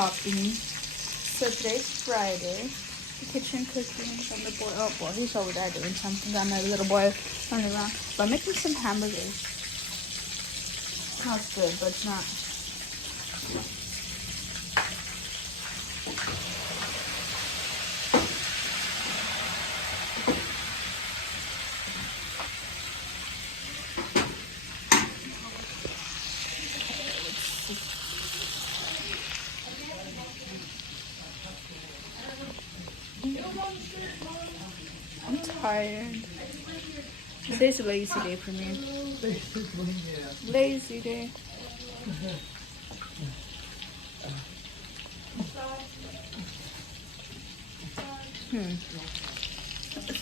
popping. So today's Friday. The kitchen cooking from the boy. Oh boy, he's over there doing something. Got my little boy running around. But I'm making some hamburgers. Smells good, but it's not. I'm tired. Today's a lazy day for me. Lazy day.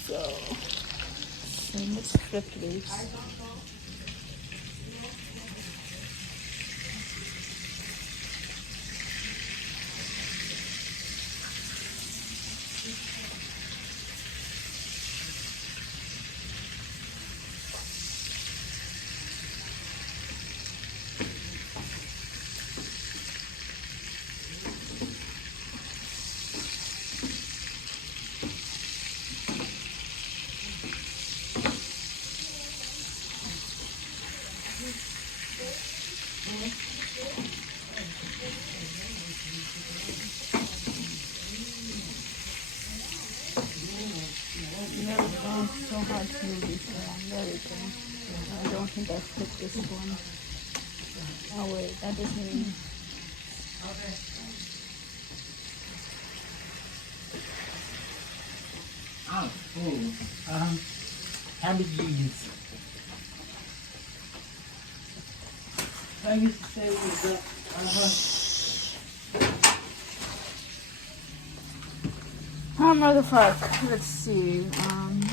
So let's flip these. So hard to move this around. There we go. I don't think I flipped this one. Oh wait, that doesn't mean. Oh, cool. Hamburgers. I used to say was that, Oh motherfucker. Let's see.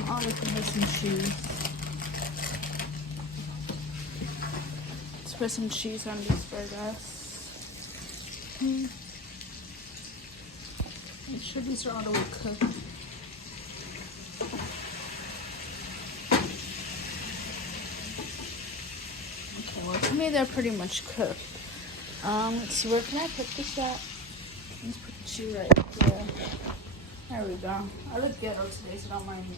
I'll look at some cheese. Let's put some cheese on these burgers. Make sure these are all the way cooked. Okay, well to me they're pretty much cooked. Let's see, where can I put this at? Let's put the cheese right there. There we go. I look ghetto today, so don't mind me.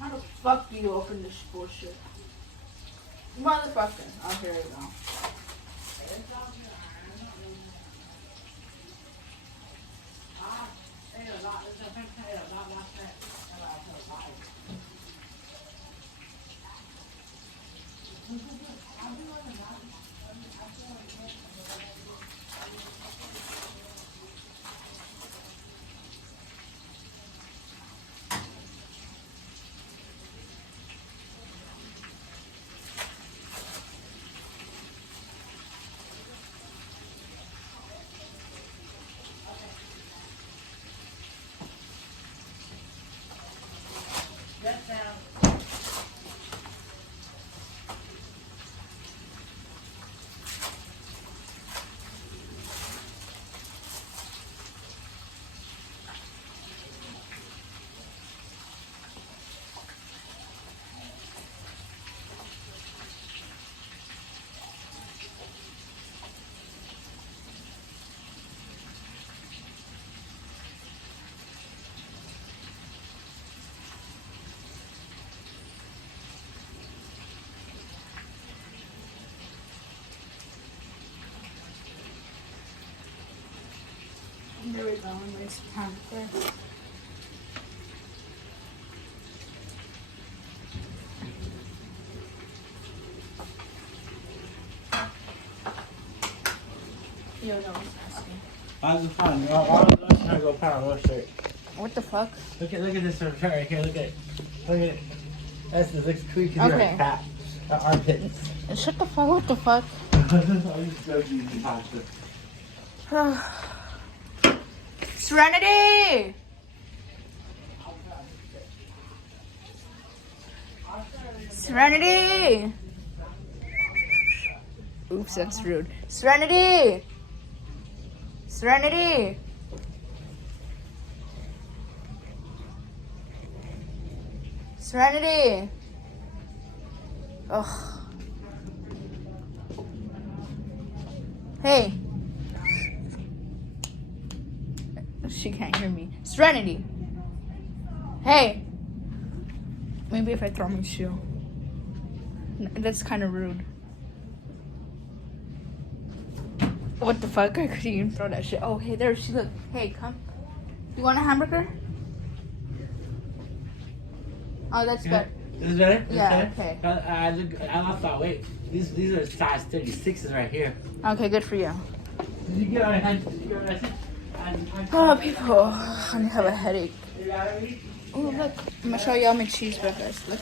How the fuck do you open this bullshit? Motherfucker. Oh, here we go. There we go. Nice hamper. Yo, no, how's it fun? All of us trying to go power wash it. what the fuck? Look at this shirt right here. Look at it. That's the looks creepy. Okay. Like cat. Armpits. Shut the fuck. What the fuck? Serenity! Serenity! Oops, that's rude. Serenity! Serenity! Serenity! Ugh. Hey. She can't hear me. Serenity! Hey! Maybe if I throw my shoe. That's kind of rude. What the fuck? I couldn't even throw that shit. Oh, hey, there she look. Hey, come. You want a hamburger? Oh, that's Yeah. good. This is better? This Yeah, better? okay. I lost that weight. These are size 36s right here. Okay, good for you. Did you get on your hand? Did you get on your hand? Oh, people. I have a headache. You got it already? Oh, look. I'm going to show y'all my cheeseburgers. Look.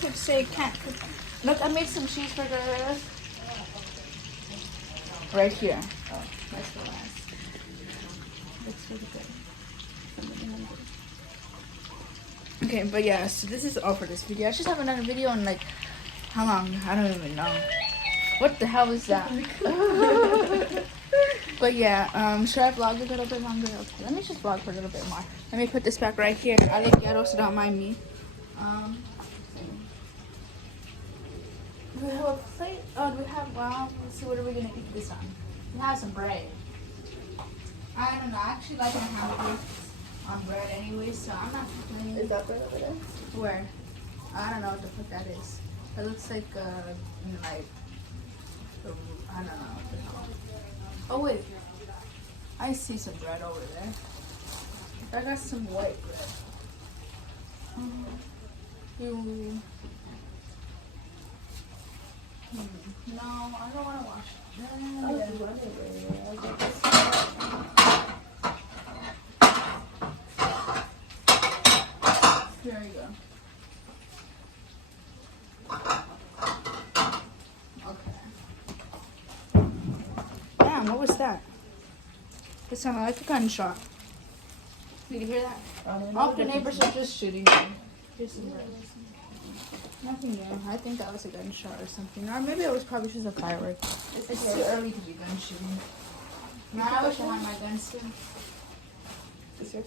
Kids say can't. Look, I made some cheeseburgers. Right here. Oh, that's the last. Looks really good. Okay, but yeah, so this is all for this video. I just haven't done a video in like, how long? I don't even know. What the hell is that? But yeah, should I vlog a little bit longer? Okay, let me just vlog for a little bit more. Let me put this back right here. I like ghetto, so don't mind me. Do we have a plate? Oh, do we have, well, let's see, what are we going to eat this on? We have some bread. I don't know, I actually like my hamburgers on bread anyway, so I'm not complaining. Is that bread over there? Where? I don't know what the fuck that is. It looks like, I don't know what the hell. Oh, wait. I see some bread over there. I got some white bread. No, I don't want to wash it. I was wondering. I was like, There you go. Okay. Damn, what was that? It sounded like a gunshot. Did you hear that? All the neighbors are just shooting me. Here's some bread. Nothing new. I think that was a gunshot or something. Or maybe it was probably just a firework. It's too early to be gun shooting. Man, I wish I had my gun still. Is yours?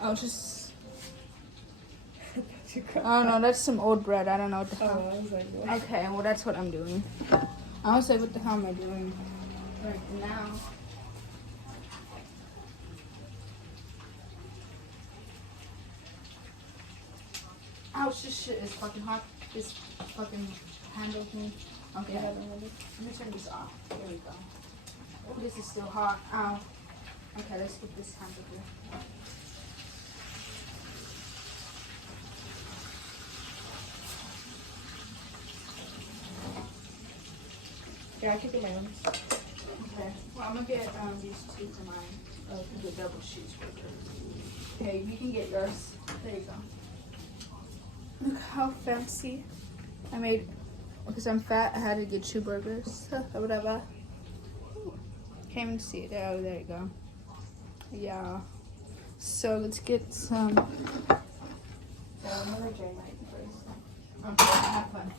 I was just... Oh no, that's some old bread. I don't know what the hell. I was like, what? Okay, well that's what I'm doing. I was like, what the hell am I doing right now? Ouch, this shit is fucking hot. This fucking handles me. Okay, let me turn this off. There we go. Oh, this is still hot. Ow. Okay, let's put this handle here. Yeah, I can get my own. Okay. Well, I'm gonna get these two for mine. The double cheeseburger. Okay, you can get yours. There you go. Look how fancy. I made, because I'm fat, I had to get 2 burgers. Whatever. Can't even see it. Oh, there you go. Yeah. So let's get some. So I'm gonna drain mine first. Okay, have fun.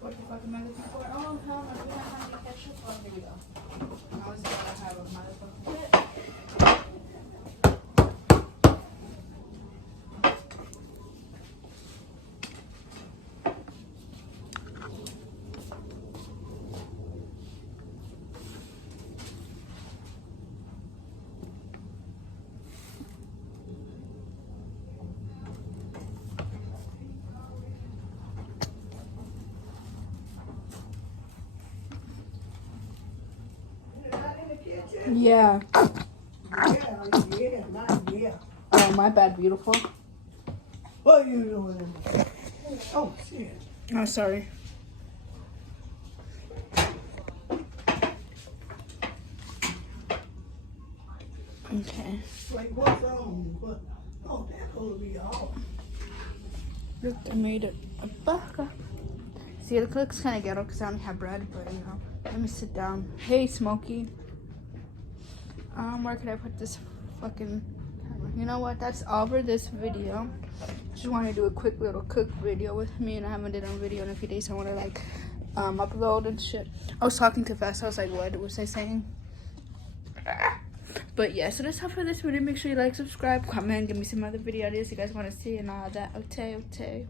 What the fuck am I looking for? Oh, hell no. Do we not have any ketchup? Oh, here we go. I was gonna have a motherfucking bit. Yeah. Yeah. Oh, my bad, beautiful. What are you doing? Oh, shit. Oh, sorry. Okay. Like, what's on? What? Oh, that's gonna be all. Look, I made it a burger. See, it looks kind of ghetto because I don't have bread, but you know. Let me sit down. Hey, Smokey. Where could I put this fucking camera? you know what? That's all for this video. Just want to do a quick little cook video with me, and I haven't done a video in a few days. So I want to like upload and shit. I was talking too fast. I was like, what was I saying? But yeah, so that's all for this video. Make sure you like, subscribe, comment, give me some other video ideas you guys want to see and all that. Okay.